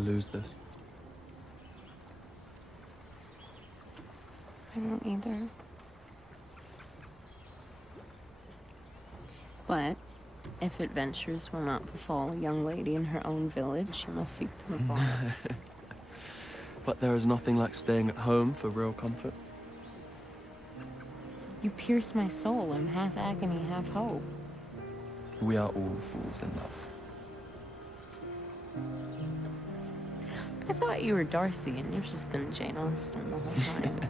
to lose this. I don't either. But if adventures will not befall a young lady in her own village, she must seek them abroad. But there is nothing like staying at home for real comfort. You pierce my soul. I'm half agony, half hope. We are all fools in love. I thought you were Darcy, and you've just been Jane Austen the whole time.